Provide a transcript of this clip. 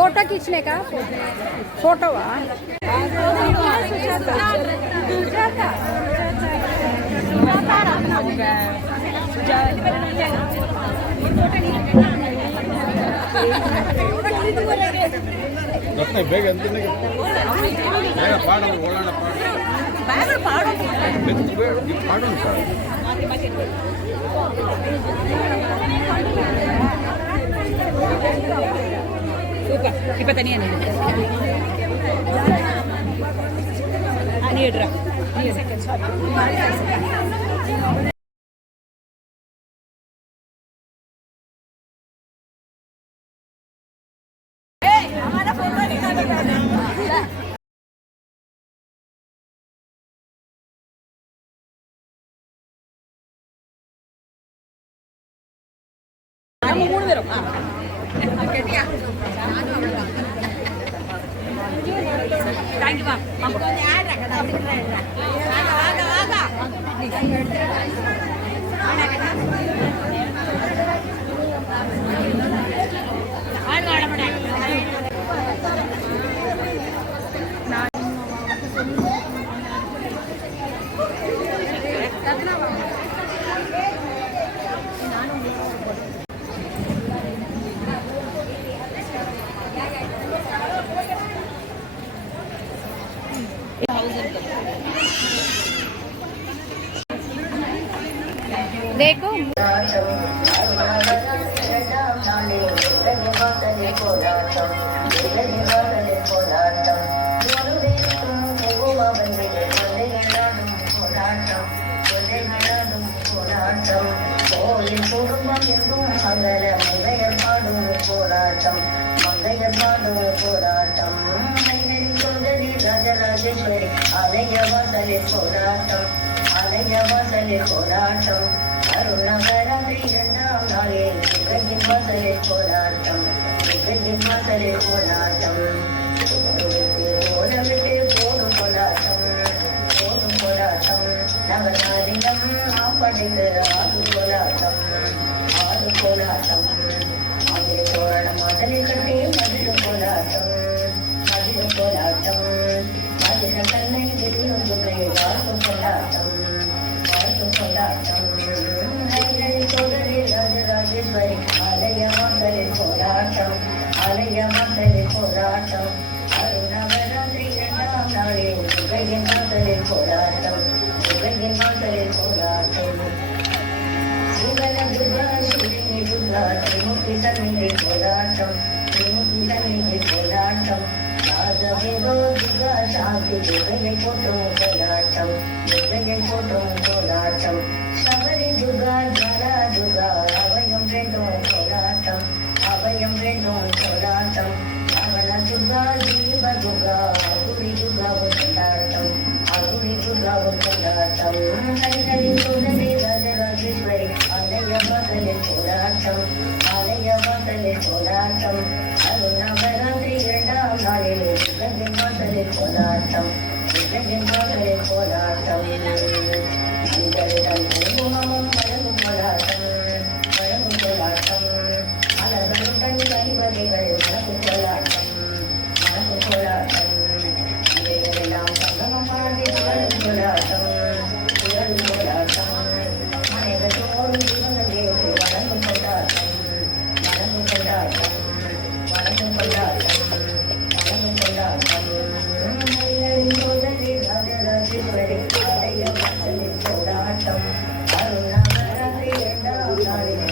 photo खींचने का photo ಬೇಗ இப்போ தனியாக நீ எடுறா மூணு பேரும் தேங்க்யூ देखो ராஜராஜேஸ்வரி ஆலயவாசலே போராட்டம் ஆலயவாசலே போராட்டம் அருணகராத்திரி இரண்டாம் நாளில் சிவகின் வாசலே போராட்டம் சிவகின் வாசலே போராட்டம் ஓடவிட்டு போடும் போராட்டம் போடும் போராட்டம் நவநாரிடம் ஆப்படைகிற ஆறு போராட்டம் ஆறு போராட்டம் அதில் தோரணம் அதனை கட்டி மதுர போராட்டம் மதுர போராட்டம் மதுர கண்ணை திருநுரை வாழ்த்து போராட்டம் வாழ்த்து போராட்டம் ராஜராஜேஸ்வரி ஆலயவாசலில் போராட்டம் ஆலயவாசலில் போராட்டம் அருணவராத்திரி இரண்டாம் நாளில் சிவகின் வாசலில் போராட்டம் சிவகின் வாசலில் போராட்டம் சிவன துர்கா சிவனி துர்கா திமுகி சன்னிதி போராட்டம் திமுகி சன்னிதி போராட்டம் ராஜவேதோ துர்கா சாந்தி துர்கையை போட்டும் போராட்டம் துர்கையை போட்டும் போராட்டம் சபரி துர்கா ஜாலா துர்கா அவையும் ரெண்டும் போராட்டம் அவையும் ரெண்டும் போராட்டம் அவன துர்கா தீப துர்கா அகுரி துர்காவும் கொண்டாட்டம் அகுரி துர்காவும் கொண்டாட்டம் ஹரிஹரி சுந்தரி ராஜராஜேஸ்வரி ஆலயவாசலில் போராட்டம் ஆலயவாசலில் போராட்டம் அருணவராத்திரி இரண்டாம் நாளில் சிவகின் வாசலில் போராட்டம் சிவகின் வாசலில் போராட்டம் குங்குமமும் வழங்கும் போராட்டம் வழங்கும் போராட்டம் மலர்களுடன் கனிவகைகள் மனக்கும் போராட்டம் மனக்கும் போராட்டம் இவைகளெல்லாம் சங்கமமாகி புகழும் போராட்டம் புகழும் போராட்டம் அனைவரோடும் ஜீவங்கள் ஏற்று வழங்கும் போராட்டம் வழங்கும் போராட்டம் வழங்கும் போராட்டம் வழங்கும் போராட்டம் சோதரி ராஜராஜேஸ்வரி ஆலய வாசலில் போராட்டம் அருணாவராத்திரி இரண்டாம் நாளில்